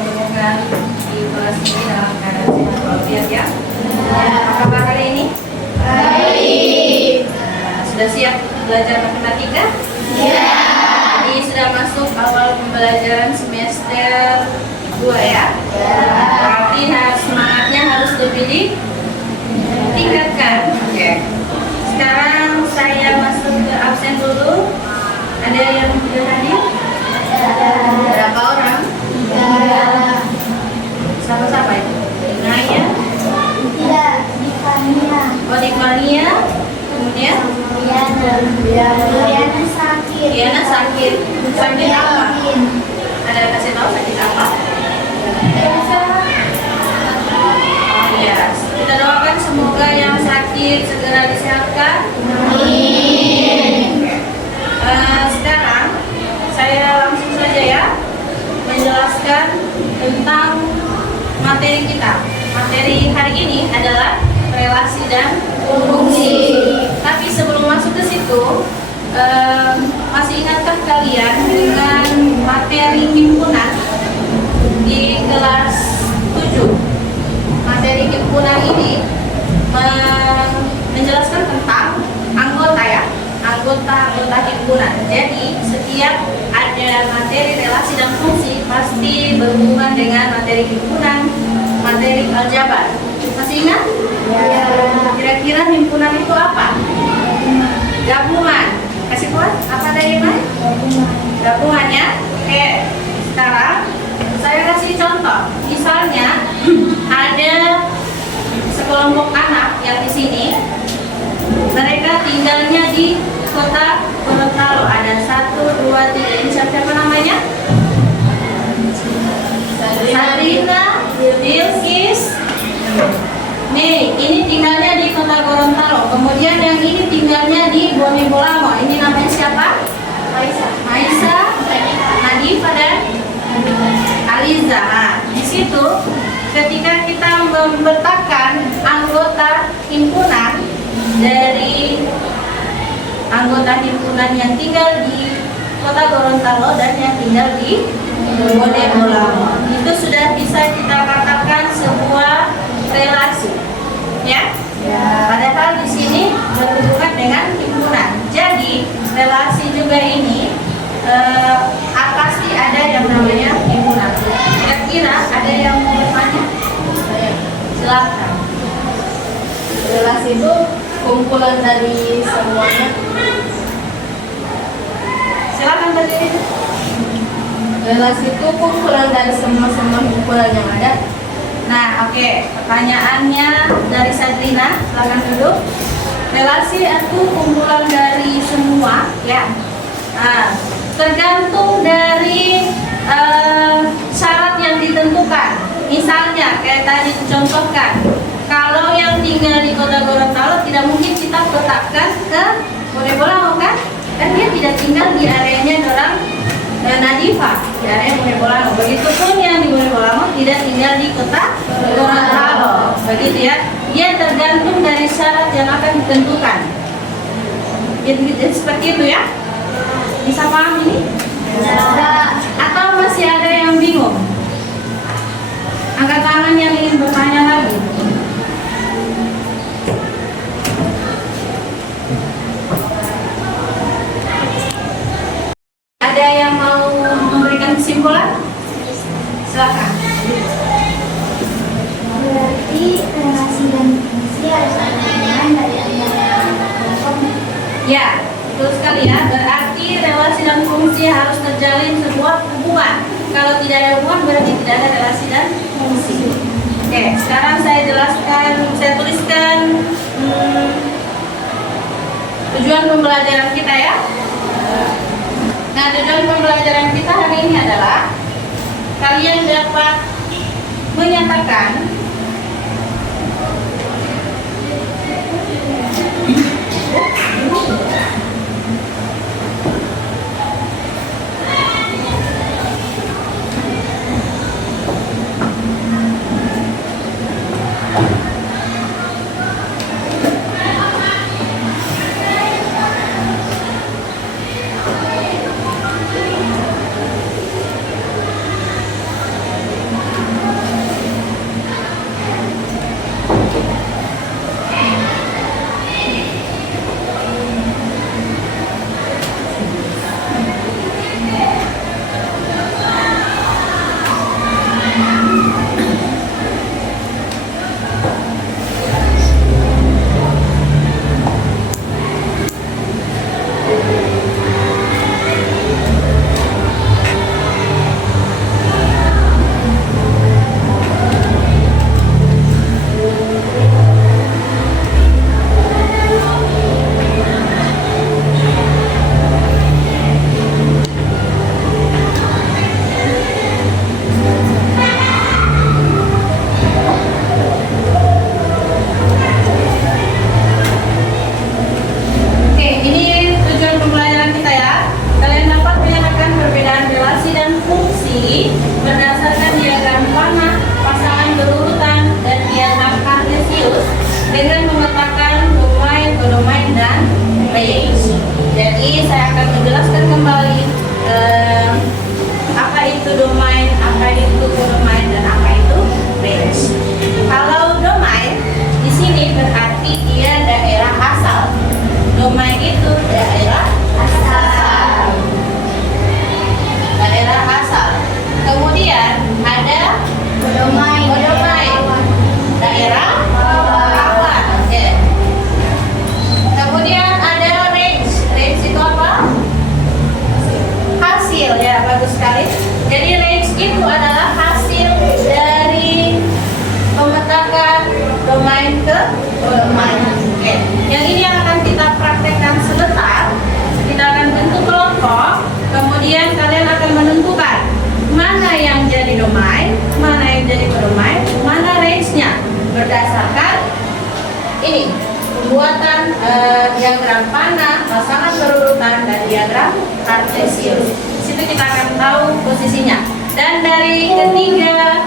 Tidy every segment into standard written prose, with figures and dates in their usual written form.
bertemu kembali di kelas ini dalam keadaan sehat walafiat ya. Apa kabar hari ini? Baik. Sudah siap belajar matematika? Ya. Jadi sudah masuk awal pembelajaran semester 2 ya? Berarti semangatnya harus lebih ditingkatkan. Oke. Sekarang saya masuk ke absen dulu. Ada yang tidak hadir? Berapa orang? Siapa-siapa itu? Naya? Tidak, di Fania. Oh, di Fania. Kemudian? Diana sakit. Diana sakit. Sakit apa? Ada kasih tahu sakit apa? Oh iya. Kita doakan semoga yang sakit segera disehatkan. Sekarang saya langsung saja ya menjelaskan tentang materi kita. Materi hari ini adalah relasi dan fungsi. Tapi sebelum masuk ke situ, masih ingatkah kalian dengan materi himpunan di kelas 7? Materi himpunan ini menjelaskan tentang anggota ya, anggota himpunan. Jadi setiap ada materi relasi dan fungsi pasti berhubungan dengan materi himpunan, materi aljabar. Masih ingat? Ya. Kira-kira himpunan itu apa? Gabungan. Kasih buat apa dari mana? Gabungannya. Oke. Sekarang saya kasih contoh. Misalnya ada sekelompok anak yang di sini. Mereka tinggalnya di kota Gorontalo. Ada 1, 2, 3. Ini siapa namanya? Sabrina, Bilkis, Mei. Ini tinggalnya di kota Gorontalo. Kemudian yang ini tinggalnya di Bonebolamo. Ini namanya siapa? Maisa, Nadifa dan Aliza. Nah, di situ ketika kita memetakan anggota himpunan dari anggota himpunan yang tinggal di kota Gorontalo dan yang tinggal di Bonebolamo, itu sudah bisa kita katakan sebuah relasi, ya. Padahal di sini berhubungan dengan himpunan. Jadi relasi juga ini pasti ada yang namanya himpunan. Kira-kira ada yang mau bertanya? Silakan. Relasi itu kumpulan dari semuanya. Silakan berdiri. Relasi itu kumpulan dari semua himpunan yang ada. Nah, oke. Pertanyaannya dari Sabrina, silakan duduk. Relasi itu kumpulan dari semua, ya. Nah, tergantung dari syarat yang ditentukan. Misalnya, kayak tadi dicontohkan, kalau yang tinggal di kota Gorontalo tidak mungkin kita letakkan ke Bonebolamo kan? Kan dia tidak tinggal di areanya orang Nadifa, di area Bonebolamo. Begitupun yang di Bonebolamo tidak tinggal di kota Gorontalo. Begitu ya. Dia tergantung dari syarat yang akan ditentukan. Jadi seperti itu ya. Bisa paham ini? Atau masih ada yang bingung? Angkat tangan yang ingin bertanya lagi. Ada yang mau memberikan kesimpulan? Silakan. Berarti relasi dan fungsi harus ada hubungan dari antara kelompok. Ya, betul sekali ya. Berarti relasi dan fungsi harus terjalin sebuah hubungan. Kalau tidak ada hubungan berarti tidak ada relasi dan fungsi. Oke, sekarang saya jelaskan, saya tuliskan tujuan pembelajaran kita ya. Nah, tujuan pembelajaran kita hari ini adalah kalian dapat menyatakan bermain. Oke, yang ini yang akan kita praktekkan sebentar. Kita akan bentuk kelompok, kemudian kalian akan menentukan mana yang jadi domain, mana yang jadi bermain, mana range-nya berdasarkan ini pembuatan diagram panah, pasangan berurutan, dan diagram kartesius. Di situ kita akan tahu posisinya. Dan dari ketiga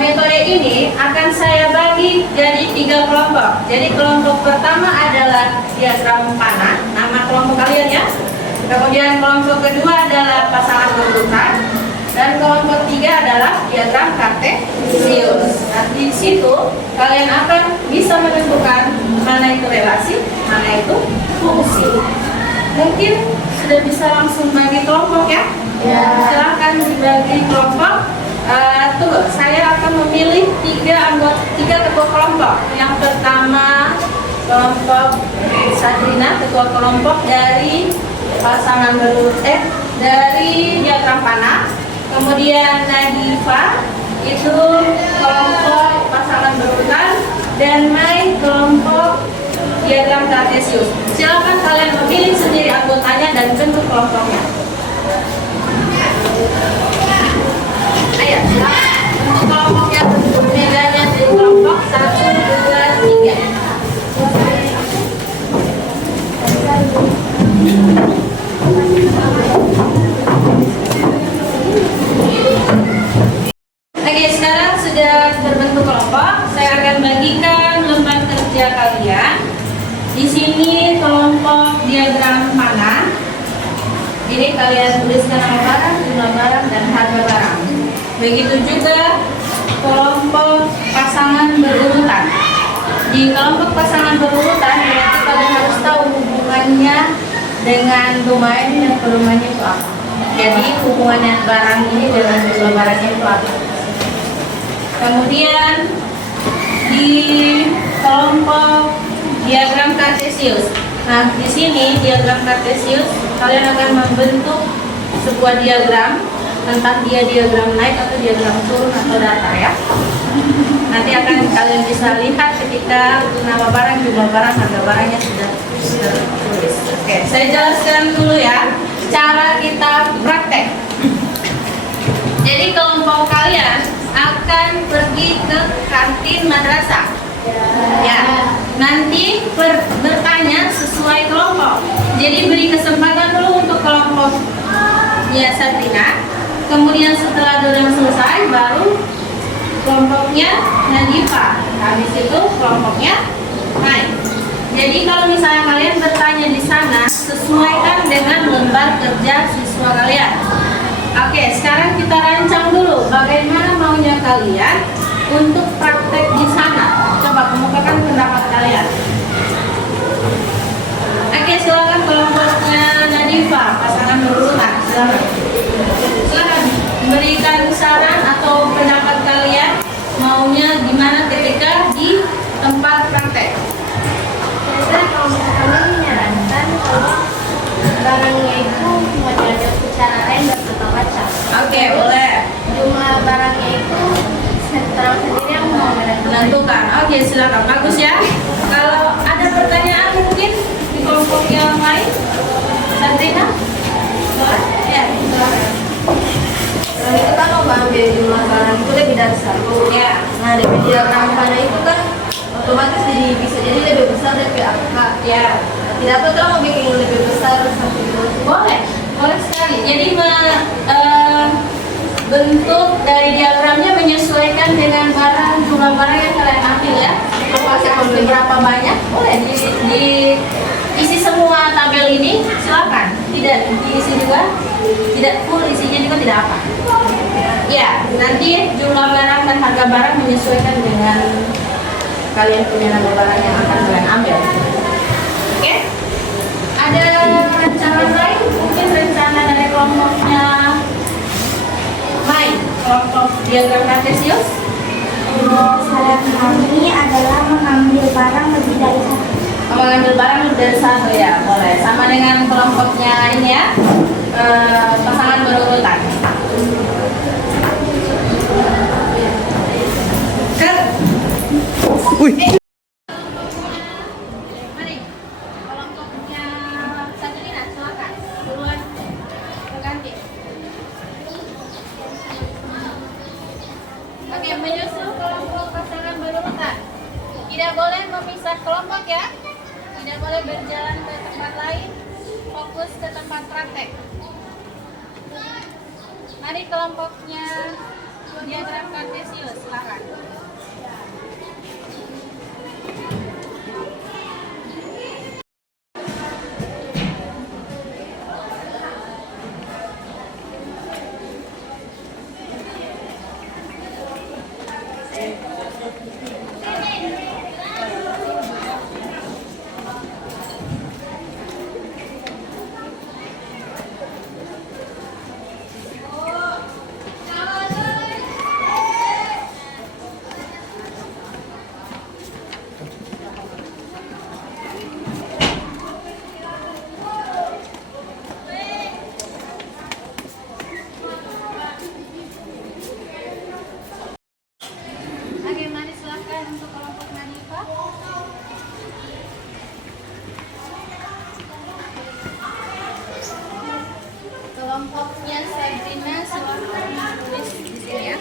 metode ini akan saya bagi jadi 3 kelompok. Jadi kelompok pertama adalah diagram panah, nama kelompok kalian ya. Kemudian kelompok kedua adalah pasangan berurutan, dan kelompok 3 adalah diagram kartesius. Nah, di situ kalian akan bisa menentukan mana itu relasi, mana itu fungsi. Mungkin sudah bisa langsung bagi kelompok ya? Ya. Silahkan dibagi kelompok. Tunggu, saya akan memilih 3 ketua kelompok. Yang pertama kelompok Sabrina, ketua kelompok dari pasangan dari diagram panah. Kemudian Nadifa itu kelompok pasangan berurutan, dan Mai kelompok diagram kartesius. Silakan kalian memilih sendiri anggotanya dan bentuk kelompoknya. Ayo, silakan bentuk kelompoknya, bentuk meganya dari kelompok 1, 2, 3. Oke, sekarang sudah terbentuk kelompok. Saya akan bagikan lembar kerja kalian. Di sini kelompok diagram panah. Ini kalian tuliskan nama barang, jumlah barang, dan harga barang. Begitu juga kelompok pasangan berurutan. Di kelompok pasangan berurutan berarti kalian harus tahu hubungannya dengan domain dan pedomannya itu apa. Jadi hubungannya barang ini dengan jumlah barangnya itu apa. Kemudian di kelompok diagram kartesius. Nah, di sini diagram kartesius kalian akan membentuk sebuah diagram, entah dia diagram naik atau diagram turun atau datar ya. Nanti akan kalian bisa lihat ketika nama barang, jumlah barang, harga barangnya sudah tertulis. Oke, saya jelaskan dulu ya cara kita praktek. Jadi kelompok kalian akan pergi ke kantin madrasah. Ya, nanti bertanya sesuai kelompok. Jadi beri kesempatan dulu untuk kelompok ya Sabrina. Kemudian setelah dorong selesai, baru kelompoknya Nadifa. Habis itu kelompoknya naik. Jadi kalau misalnya kalian bertanya di sana, sesuaikan dengan lembar kerja siswa kalian. Oke, sekarang kita rancang dulu bagaimana maunya kalian untuk praktek di sana. Coba kemukakan pendapat kalian. Oke, silakan kelompoknya Nadifa, pasangan berurutan. Silakan berikan saran atau pendapat kalian maunya gimana ketika di tempat praktek. Saya kalau kami menyarankan kalau barangnya itu cuma diajak secara random atau acak. Oke, boleh. Cuma barangnya itu terang sendiri yang mau Menentukan. Oke, silakan. Bagus ya. Kalau ada pertanyaan mungkin di kelompok yang lain, Sabrina? Ya, silakan. itu kan mau ambil jumlah barang itu lebih dari 1 Ya. Nah dari diagram panah itu kan otomatis bisa jadi lebih besar dari angka Ya. tidak apa kalau mau bikin lebih besar seperti itu. Boleh sekali. Jadi bentuk dari diagramnya menyesuaikan dengan barang, jumlah barang yang kalian ambil ya. Kalau ambil berapa banyak, boleh diisi semua tabel ini, silakan. Tidak diisi juga, tidak full isinya juga tidak apa. Ya, nanti jumlah barang dan harga barang menyesuaikan dengan kalian punya nama barang yang akan kalian ambil. Oke? Ada rencana lain? Mungkin rencana dari kelompoknya Mai, kelompok diagram kartesius? Saran kami adalah mengambil barang lebih dari 1. Mengambil barang lebih dari 1 ya, boleh. Sama dengan kelompoknya ini ya, pasangan berurutan. Oke, menyusul kelompok pasangan berurutan. Tidak boleh memisah kelompok ya. Tidak boleh berjalan ke tempat lain. Fokus ke tempat praktek. Mari kelompoknya diagram kartesius, silakan. Oke, mari silakan untuk kelompok Nadifa. Kelompoknya Sabrina, silakan tulis di sini ya.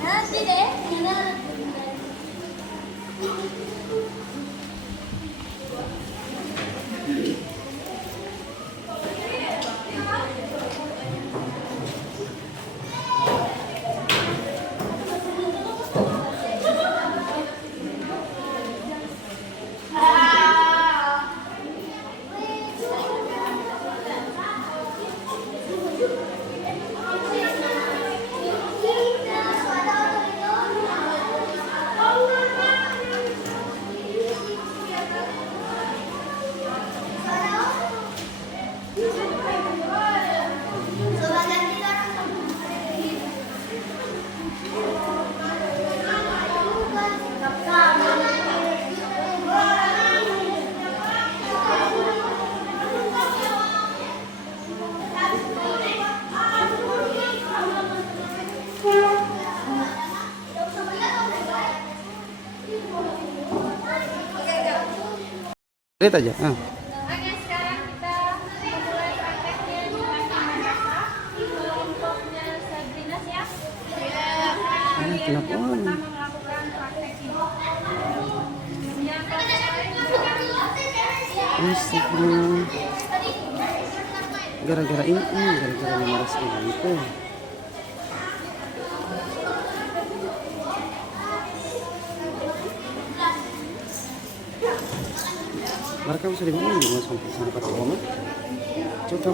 Nanti deh, Lihat aja. Oke, sekarang kita mulai prakteknya di madrasah. Kelompoknya Sabrina siap? Kalian kenapa? yang pertama melakukan praktek ini. Yang Astagfirullah. Gara-gara ini, gara-gara marah sekali itu. Mereka bisa dimana nih mas sampai pakai rumah? Coba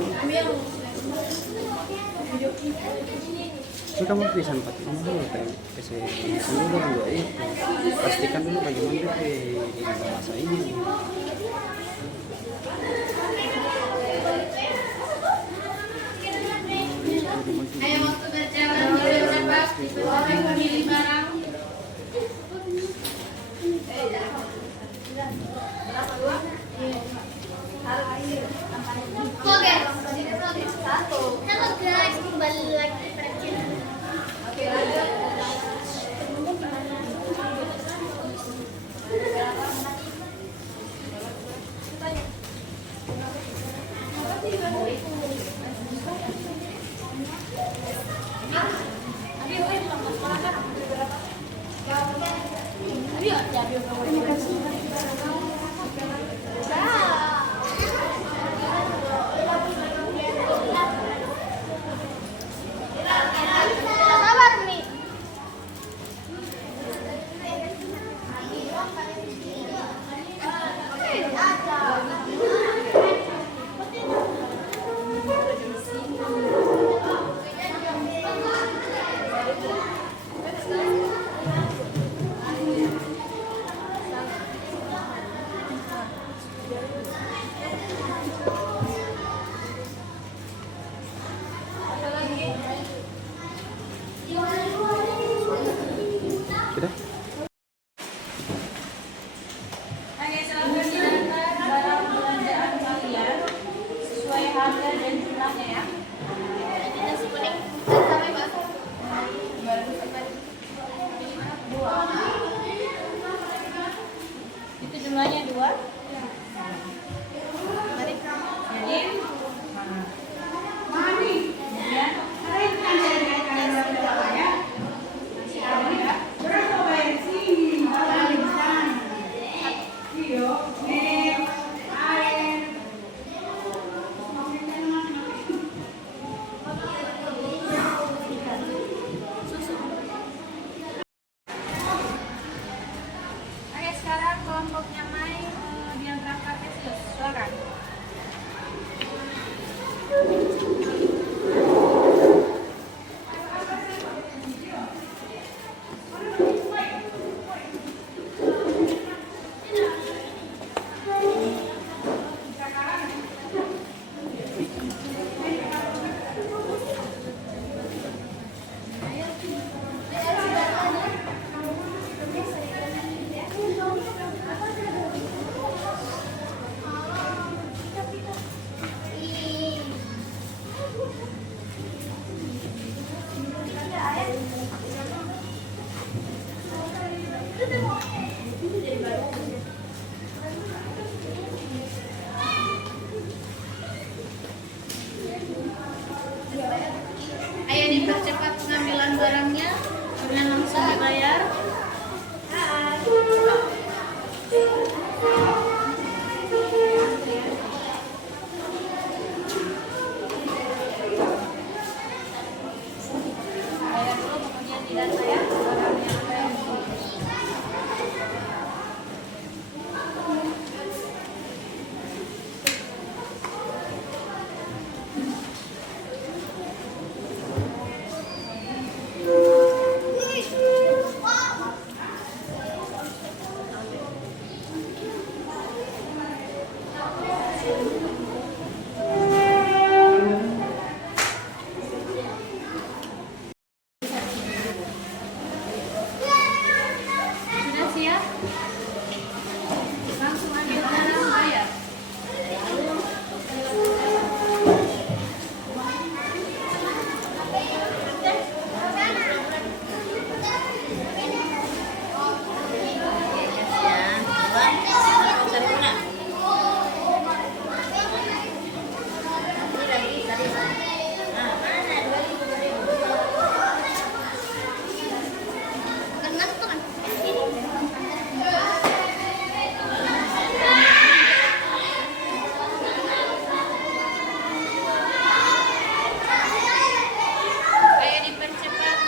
kamu bisa pakai rumah dulu kayak dulu dulu pastikan dulu bagaimana di bahasa ini. Ayo waktu berjalan berapa? Boleh memilih barang. Oke, halo guys, kembali lagi pada channel. Oke, lanjut. dipercepat pengambilan barangnya dengan langsung dibayar. Bayar dulu, kemudian didata ya barangnya apa yang dibeli. Sudah siap? Langsung ambil barang bayar. Ayo dipercepat.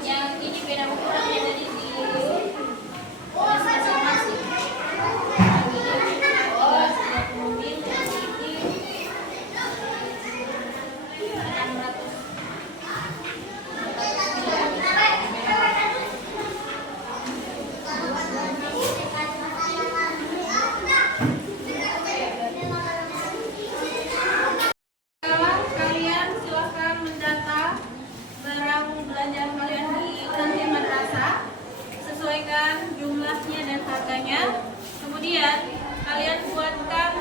Yang ini beda ukurannya dari di masing-masing. Yang ini 330 mil, yang ini 600. Sekarang kalian silakan mendata barang belanjaan kalian di kantin madrasah, sesuaikan jumlahnya dan harganya. Kemudian kalian buatkan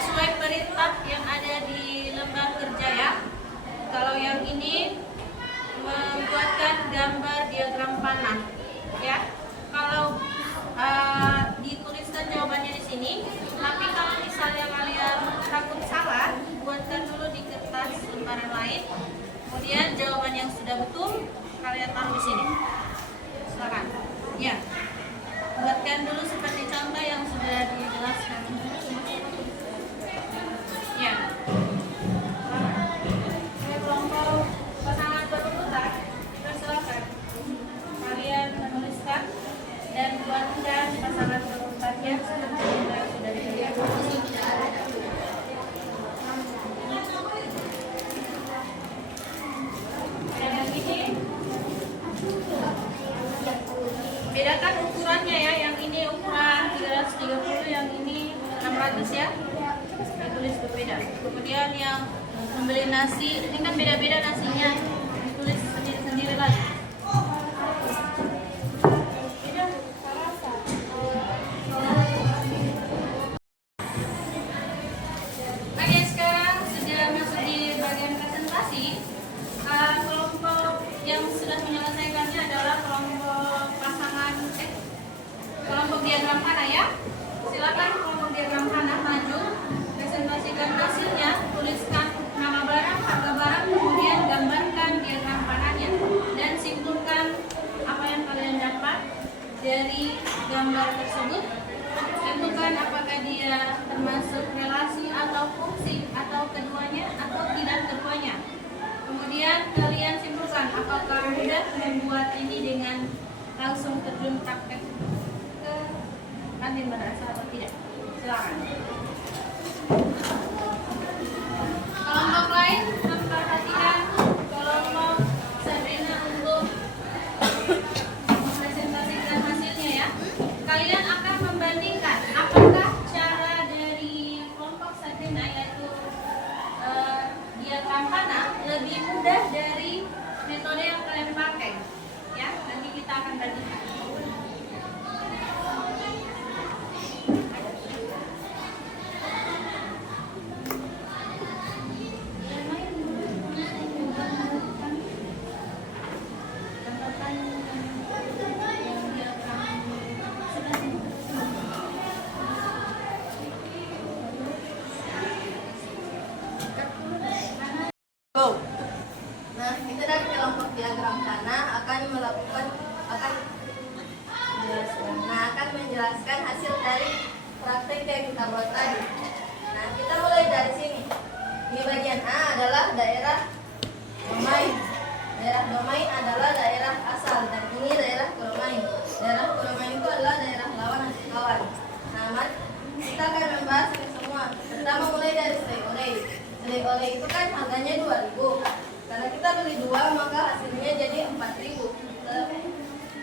sesuai perintah yang ada di lembar kerja ya. Kalau yang ini membuatkan gambar diagram panah ya. Kalau dituliskan jawabannya di sini, tapi kalau misalnya kalian takut salah, buatkan dulu di kertas lembaran lain. Kemudian jawaban yang sudah betul kalian taruh di sini. Silakan. Ya. Buatkan dulu seperti contoh yang sudah dijelaskan. Ya. Kelompok pasangan berurutan, silakan. Kalian menuliskan dan buatkan pasangan berurutannya seperti yang sudah disediakan. Dan yang ini bedakan ukurannya ya, yang ini ukuran 330, yang ini 600 ya. Saya tulis berbeda. Kemudian yang membeli nasi, ini kan beda-beda nasinya, ditulis sendiri-sendiri lagi. Oke, sekarang sudah masuk di bagian presentasi. Kelompok yang sudah menyelesaikannya adalah kelompok kelompok diagram panah ya. Silakan kelompok diagram panah maju, presentasikan hasilnya, tuliskan nama barang, harga barang, kemudian gambarkan diagram panahnya dan simpulkan apa yang kalian dapat dari gambar tersebut. Tentukan apakah dia termasuk relasi atau fungsi atau keduanya atau tidak keduanya. Kemudian kalian simpulkan apakah mudah membuat ini dengan langsung terjun praktek ke kantin madrasah atau tidak. Silakan. Kelompok lain memperhatikan kelompok Sabrina untuk presentasikan hasilnya ya. Kalian akan membandingkan apakah cara dari kelompok Sabrina yaitu diagram panah lebih mudah dari metode yang kalian pakai ya. Nanti kita akan bandingkan. diagram tanah akan menjelaskan hasil dari praktek yang kita buat tadi. Nah, kita mulai dari sini. Di bagian A adalah daerah domain. Daerah domain adalah daerah asal dan ini daerah domain. Daerah domain itu adalah daerah lawan atau kawan. Nah, kita akan membahas ini semua. Pertama mulai dari selai oleh. Selai oleh itu kan harganya 2.000. Karena kita beli 2 maka hasilnya jadi 4.000. Kita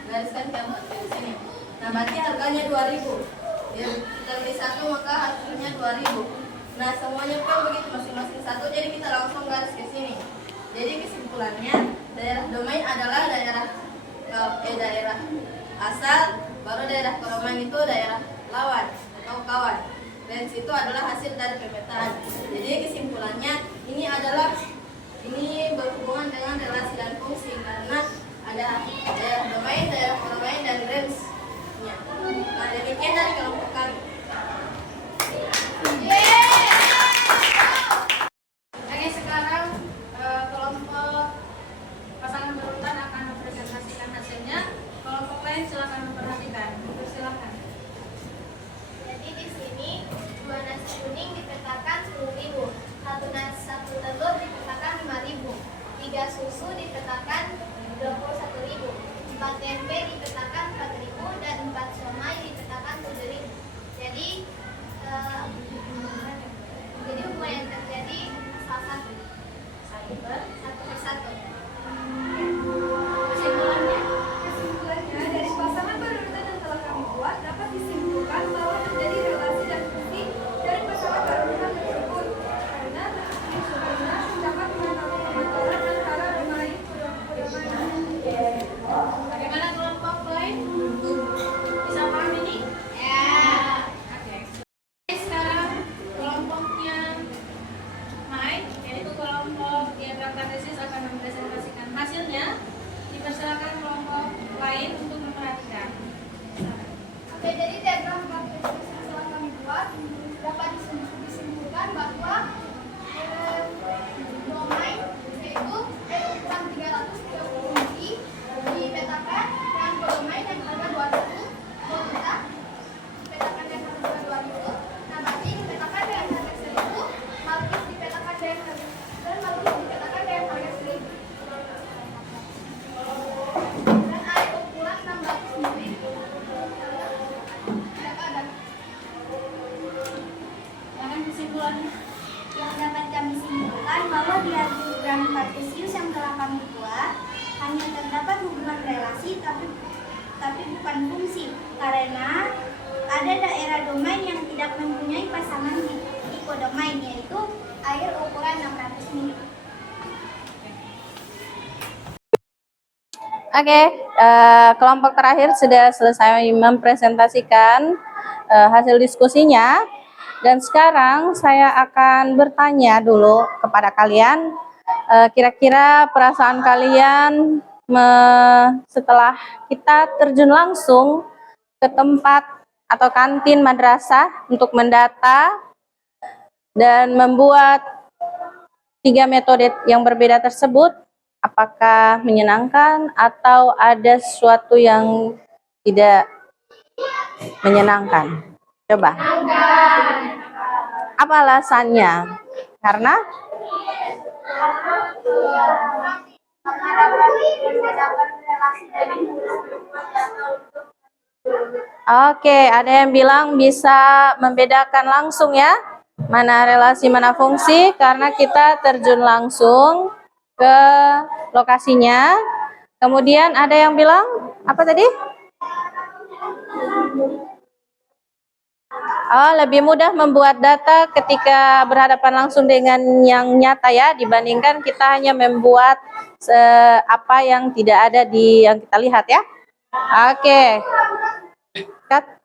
gariskan ke 4.000 di sini. Nah, berarti harganya 2.000. Ya, kita beli 1 maka hasilnya 2.000. Nah, semuanya kan begitu masing-masing 1, jadi kita langsung garis ke sini. Jadi kesimpulannya daerah domain adalah daerah asal, baru daerah kromain itu daerah lawan atau kawan. Dan itu adalah hasil dari pemetaan. Jadi kesimpulannya ini berhubungan dengan relasi dan fungsi karena ada daerah domain, daerah kromain dan range-nya. Nah, demikian dari kelompok kami. Oke, sekarang kelompok pasangan berurutan akan mempresentasikan hasilnya. Kelompok lain silakan memperhatikan. Silakan. Jadi di sini 2 nasi kuning dipetakan 10.000, 1 telur dipetakan 5.000, 3 susu dipetakan 21.000, 4 tempe dipetakan 4.000 dan 4 somai dipetakan 7.000. Jadi hubungan yang terjadi salah satu per satu. Kesimpulannya, dari pasangan berurutan yang telah kami buat dapat disimpulkan bahwa terjadi relasi dan fungsi dari pasangan berurutan tersebut. Karena sebenarnya dapat mengetahui pemantauan antara domain domain. Bagaimana kelompok lain? Bisa paham ini? Ya. Oke. Sekarang kelompoknya Mai, yaitu kelompok diagram kartesis akan mempresentasikan hasilnya. Dipersilakan kelompok lain untuk memperhatikan. Oke, jadi diagram kartesis yang telah kami buat dapat disimpulkan bahwa domain yaitu ukuran 330 mili dipetakan dengan domain yang harga 2.000 juta, dipetakan dengan harga 2.000. Nah, berarti dipetakan dengan harga 1.000, Malkis dipetakan dengan harga 1.000. Dan ada ukuran 600 mili. Jangan kesimpulannya. Yang dapat kami simpulkan bahwa diagram kartesius yang telah kami buat hanya terdapat hubungan relasi tapi bukan fungsi karena ada daerah domain yang tidak mempunyai pasangan tipe domain yaitu air ukuran 600 ml. Oke, kelompok terakhir sudah selesai mempresentasikan hasil diskusinya. Dan sekarang saya akan bertanya dulu kepada kalian, kira-kira perasaan kalian setelah kita terjun langsung ke tempat atau kantin madrasah untuk mendata dan membuat 3 metode yang berbeda tersebut, apakah menyenangkan atau ada sesuatu yang tidak menyenangkan? Coba. Apa alasannya? Karena oke, ada yang bilang bisa membedakan langsung ya, mana relasi, mana fungsi, karena kita terjun langsung ke lokasinya. Kemudian ada yang bilang, apa tadi? Oh, lebih mudah membuat data ketika berhadapan langsung dengan yang nyata ya, dibandingkan kita hanya membuat apa yang tidak ada di yang kita lihat ya. Oke. Cut.